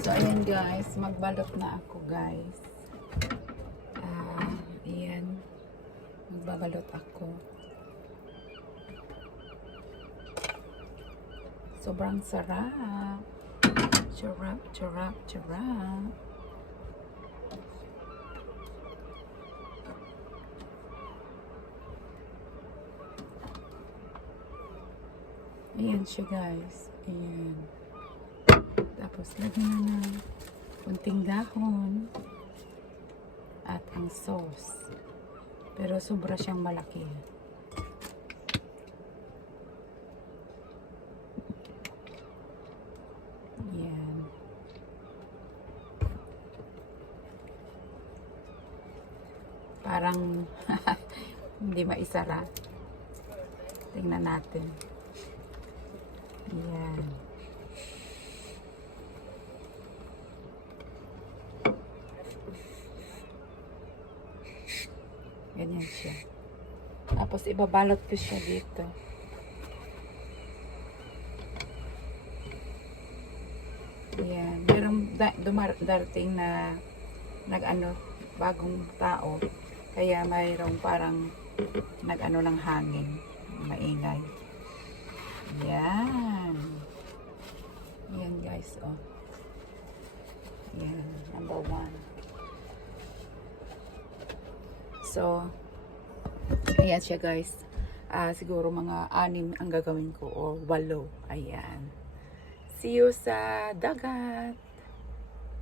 So, ayan guys. Magbalot na ako guys. Ayan. Magbabalot ako. Sobrang sarap. Charap, charap, charap. Ayan siya guys. Ayan. Tapos lagyan na ng kunting dahon at ang sauce. Pero sobra siyang malaki. Ayan. Parang hindi maisara. Tingnan natin. Ayan. Ganyan siya. Tapos ibabalot ko siya dito. Ayan. Merong darating na bagong tao. Kaya mayroong parang nag-ano ng hangin. Maingay. Ayan. Ayan guys, oh. Ayan, number 1. So, ayan siya guys. Siguro mga 6 ang gagawin ko o 8. Ayan. See you sa dagat.